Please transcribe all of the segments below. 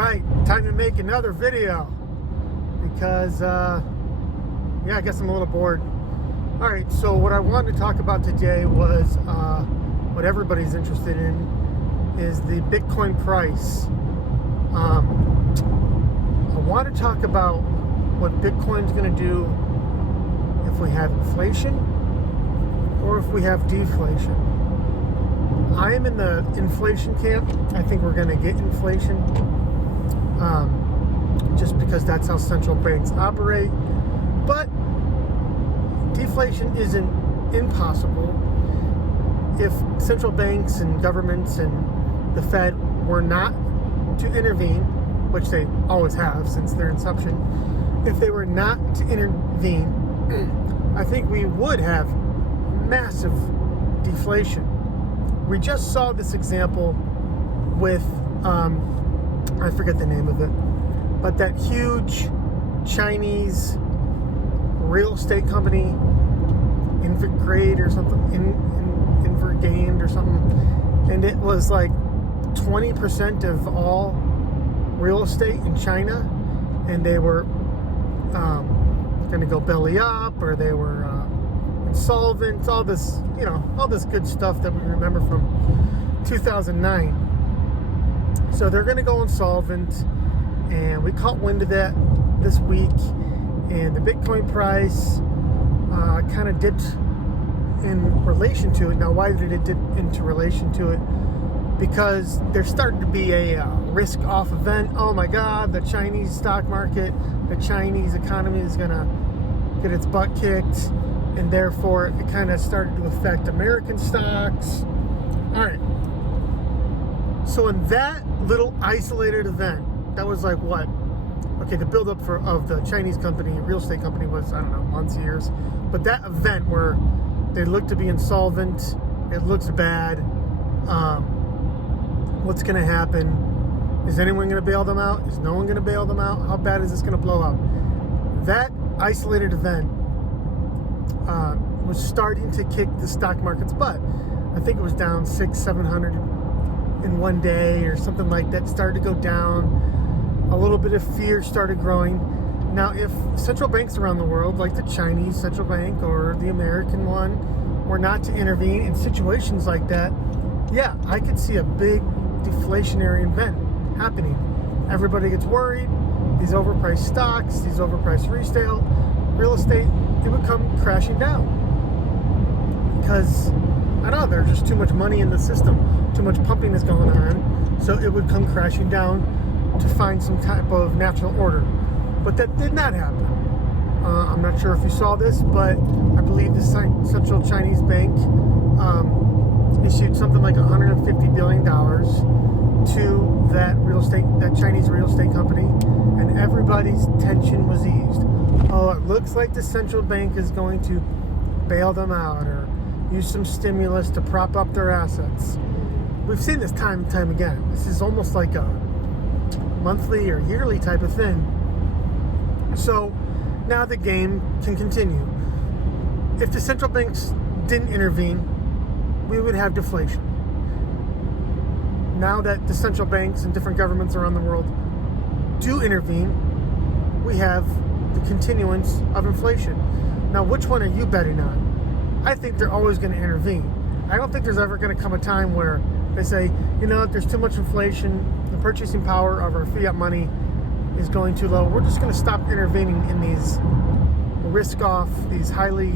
Alright, time to make another video because I guess I'm a little bored. Alright, so what I wanted to talk about today was what everybody's interested in is the Bitcoin price. I want to talk about what Bitcoin's going to do if we have inflation or if we have deflation. I am in the inflation camp. I think we're going to get inflation just because that's how central banks operate. But deflation isn't impossible. If central banks and governments and the Fed were not to intervene, which they always have since their inception, if they were not to intervene, I think we would have massive deflation. We just saw this example with, I forget the name of it, but that huge Chinese real estate company, Invergrade or something, Invergained or something, and it was like 20% of all real estate in China, and they were going to go belly up, or they were insolvent, all this good stuff that we remember from 2009. So they're going to go insolvent, and we caught wind of that this week, and the Bitcoin price kind of dipped in relation to it. Now, why did it dip into relation to it? Because there's starting to be a risk-off event. Oh my God, the Chinese stock market, the Chinese economy is going to get its butt kicked, and therefore it kind of started to affect American stocks. All right. So in that little isolated event, that was like what? Okay, the buildup of the Chinese company, real estate company, was, I don't know, months, years. But that event where they look to be insolvent, it looks bad. What's going to happen? Is anyone going to bail them out? Is no one going to bail them out? How bad is this going to blow up? That isolated event was starting to kick the stock market's butt. I think it was down 600-700 in one day or something like that. Started to go down. A little bit of fear started growing. Now, if central banks around the world, like the Chinese central bank or the American one, were not to intervene in situations like that, yeah, I could see a big deflationary event happening. Everybody gets worried. These overpriced stocks, these overpriced real estate, it would come crashing down. Because, I don't know, there's just too much money in the system. Too much pumping is going on. So it would come crashing down to find some type of natural order. But that did not happen. I'm not sure if you saw this, but I believe the Central Chinese Bank issued something like $150 billion to that Chinese real estate company, and everybody's tension was eased. Oh, it looks like the central bank is going to bail them out or use some stimulus to prop up their assets. We've seen this time and time again. This is almost like a monthly or yearly type of thing. So now the game can continue. If the central banks didn't intervene, we would have deflation. Now that the central banks and different governments around the world do intervene, we have the continuance of inflation. Now, which one are you betting on? I think they're always going to intervene. I don't think there's ever going to come a time where they say, if there's too much inflation, the purchasing power of our fiat money is going too low. We're just going to stop intervening in these risk-off, these highly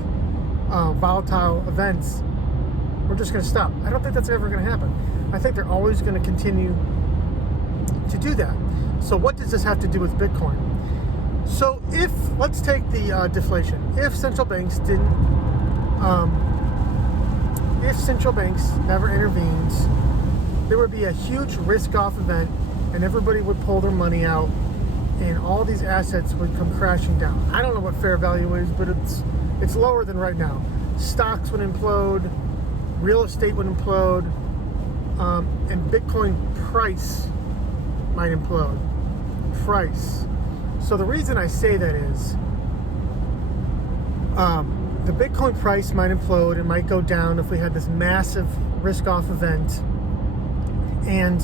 volatile events. We're just going to stop. I don't think that's ever going to happen. I think they're always going to continue to do that. So what does this have to do with Bitcoin? So let's take the deflation. If central banks never intervened, there would be a huge risk-off event, and everybody would pull their money out, and all these assets would come crashing down. I don't know what fair value is, but it's lower than right now. Stocks would implode, real estate would implode, and Bitcoin price might implode. Price. So the reason I say that is the Bitcoin price might implode. It might go down if we had this massive risk-off event, and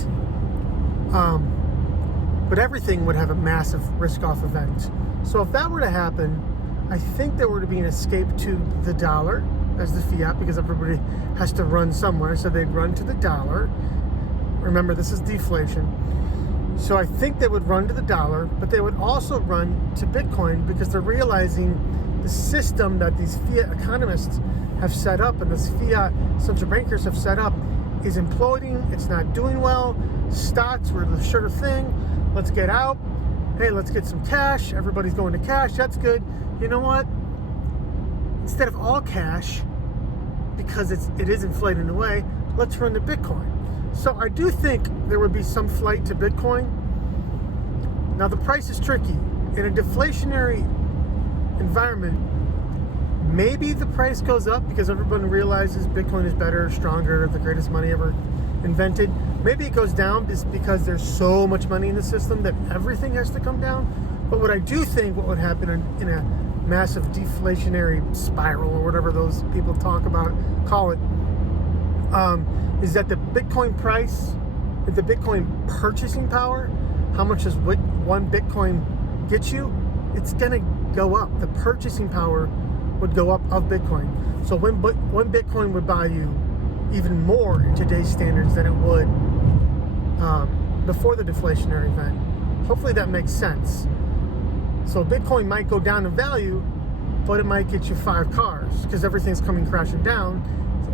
but everything would have a massive risk-off event. So if that were to happen, I think there were to be an escape to the dollar as the fiat, because everybody has to run somewhere, so they'd run to the dollar. Remember, this is deflation. So I think they would run to the dollar, but they would also run to Bitcoin, because they're realizing the system that these fiat economists have set up and this fiat central bankers have set up is imploding. It's not doing well. Stocks were the sure thing. Let's get out. Hey, let's get some cash. Everybody's going to cash. That's good. You know what? Instead of all cash, because it is inflating away, let's run to Bitcoin. So I do think there would be some flight to Bitcoin. Now the price is tricky. In a deflationary environment, maybe the price goes up because everyone realizes Bitcoin is better, stronger, the greatest money ever invented. Maybe it goes down just because there's so much money in the system that everything has to come down. But what I do think what would happen in a massive deflationary spiral, or whatever those people call it, is that the Bitcoin price, the Bitcoin purchasing power, how much does one Bitcoin get you? It's going to go up. The purchasing power would go up of Bitcoin. So one Bitcoin would buy you even more in today's standards than it would before the deflationary event. Hopefully that makes sense. So Bitcoin might go down in value, but it might get you 5 cars because everything's coming crashing down.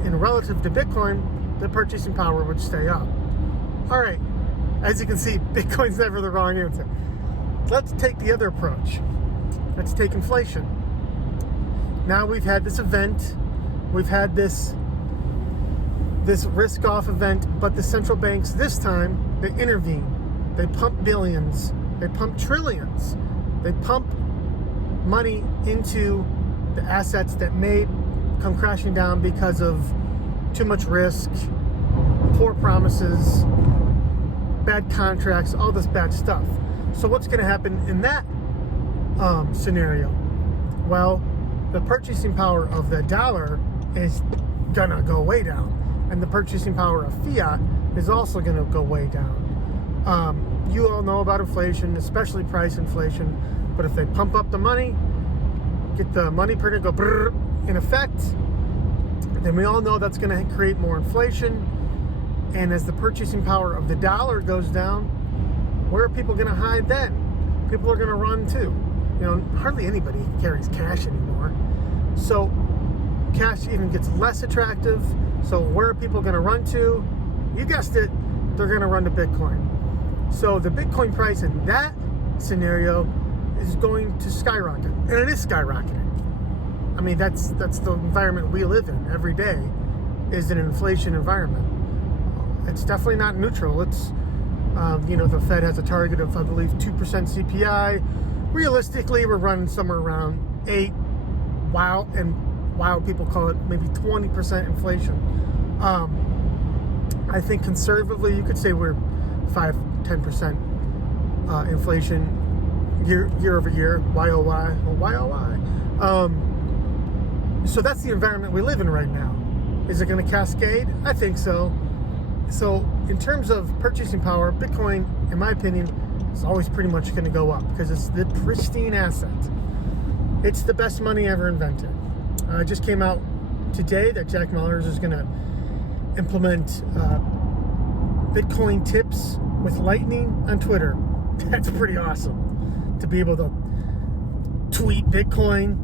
And relative to Bitcoin, the purchasing power would stay up. All right, as you can see, Bitcoin's never the wrong answer. Let's take the other approach. Let's take inflation. Now we've had this event, we've had this risk-off event, but the central banks this time, they intervene. They pump billions, they pump trillions, they pump money into the assets that may come crashing down because of too much risk, poor promises, bad contracts, all this bad stuff. So what's going to happen in that scenario? Well, the purchasing power of the dollar is going to go way down. And the purchasing power of fiat is also going to go way down. You all know about inflation, especially price inflation. But if they pump up the money, get the money printer go brrr, in effect, then we all know that's going to create more inflation. And as the purchasing power of the dollar goes down, where are people going to hide then? People are going to run too. You know, hardly anybody carries cash anymore. So cash even gets less attractive. So where are people going to run to? You guessed it, they're going to run to Bitcoin. So the Bitcoin price in that scenario is going to skyrocket. And it is skyrocketing. I mean, that's the environment we live in every day, is an inflation environment. It's definitely not neutral. It's, the Fed has a target of, I believe, 2% CPI. Realistically, we're running somewhere around 8. Wow, people call it maybe 20% inflation. I think conservatively, you could say we're 5-10% inflation year over year. YOY. So that's the environment we live in right now. Is it going to cascade? I think so. So in terms of purchasing power, Bitcoin, in my opinion, is always pretty much going to go up because it's the pristine asset. It's the best money ever invented. It just came out today that Jack Mallers is going to implement Bitcoin tips with Lightning on Twitter. That's pretty awesome. To be able to tweet Bitcoin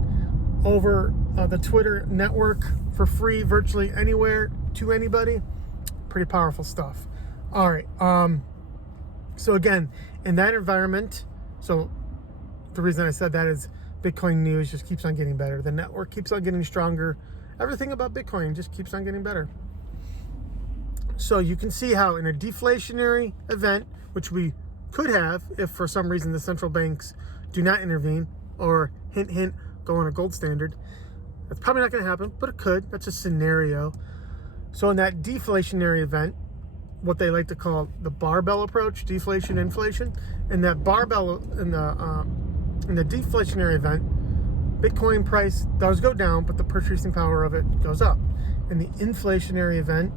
over the Twitter network for free, virtually anywhere, to anybody. Pretty powerful stuff. All right. So again, in that environment, so the reason I said that is Bitcoin news just keeps on getting better. The network keeps on getting stronger. Everything about Bitcoin just keeps on getting better. So you can see how in a deflationary event, which we could have if for some reason the central banks do not intervene, or hint, hint, go on a gold standard. That's probably not going to happen, but it could. That's a scenario. So in that deflationary event, what they like to call the barbell approach, deflation, inflation, and that barbell in the deflationary event, Bitcoin price does go down, but the purchasing power of it goes up. In the inflationary event,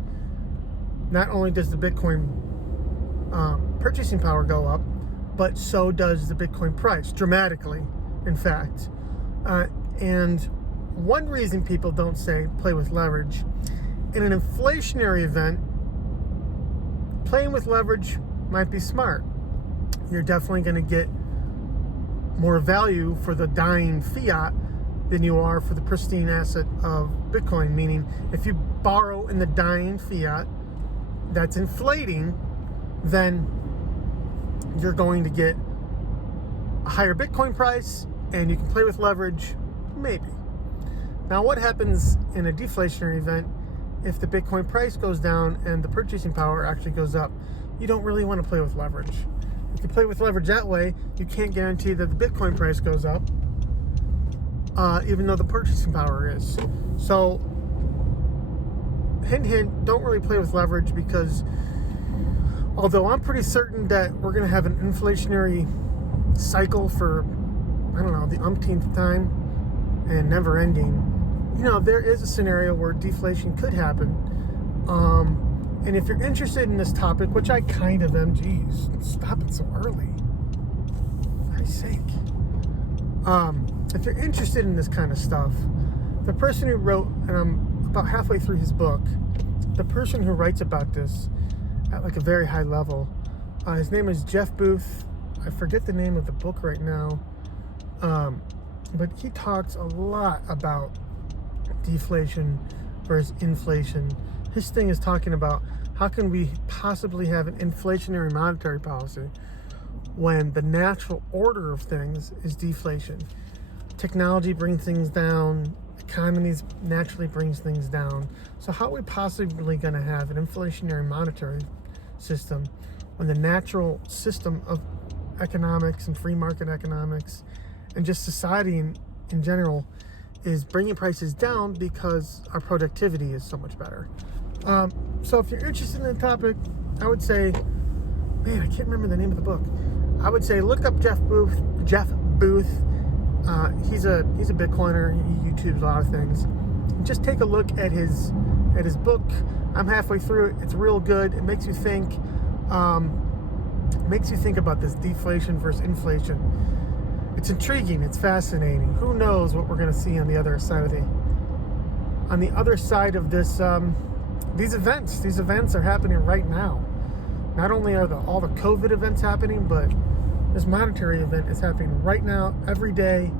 not only does the Bitcoin purchasing power go up, but so does the Bitcoin price, dramatically, in fact. And one reason people don't say play with leverage, in an inflationary event, playing with leverage might be smart. You're definitely going to get more value for the dying fiat than you are for the pristine asset of Bitcoin. Meaning, if you borrow in the dying fiat that's inflating, then you're going to get a higher Bitcoin price and you can play with leverage, maybe. Now, what happens in a deflationary event if the Bitcoin price goes down and the purchasing power actually goes up? You don't really want to play with leverage. If you play with leverage that way, you can't guarantee that the Bitcoin price goes up, even though the purchasing power is. So, hint, hint, don't really play with leverage, because although I'm pretty certain that we're going to have an inflationary cycle for, I don't know, the umpteenth time and never ending, there is a scenario where deflation could happen. And if you're interested in this topic, which I kind of am, geez, stop it so early. For Christ's sake. If you're interested in this kind of stuff, the person who wrote, and I'm about halfway through his book, the person who writes about this at like a very high level, his name is Jeff Booth. I forget the name of the book right now, but he talks a lot about deflation versus inflation. His thing is talking about how can we possibly have an inflationary monetary policy when the natural order of things is deflation. Technology brings things down, economies naturally brings things down. So how are we possibly going to have an inflationary monetary system when the natural system of economics and free market economics and just society in general is bringing prices down because our productivity is so much better? So if you're interested in the topic, I would say, man, I can't remember the name of the book. I would say look up Jeff Booth. He's a Bitcoiner. He YouTubes a lot of things. Just take a look at his book. I'm halfway through it. It's real good. It makes you think. Makes you think about this deflation versus inflation. It's intriguing. It's fascinating. Who knows what we're going to see on the other side of this. These events are happening right now. Not only are all the COVID events happening, but this monetary event is happening right now, every day.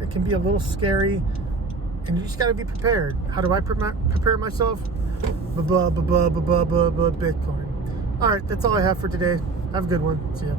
It can be a little scary, and you just got to be prepared. How do I prepare myself? Bitcoin. All right, that's all I have for today. Have a good one. See ya.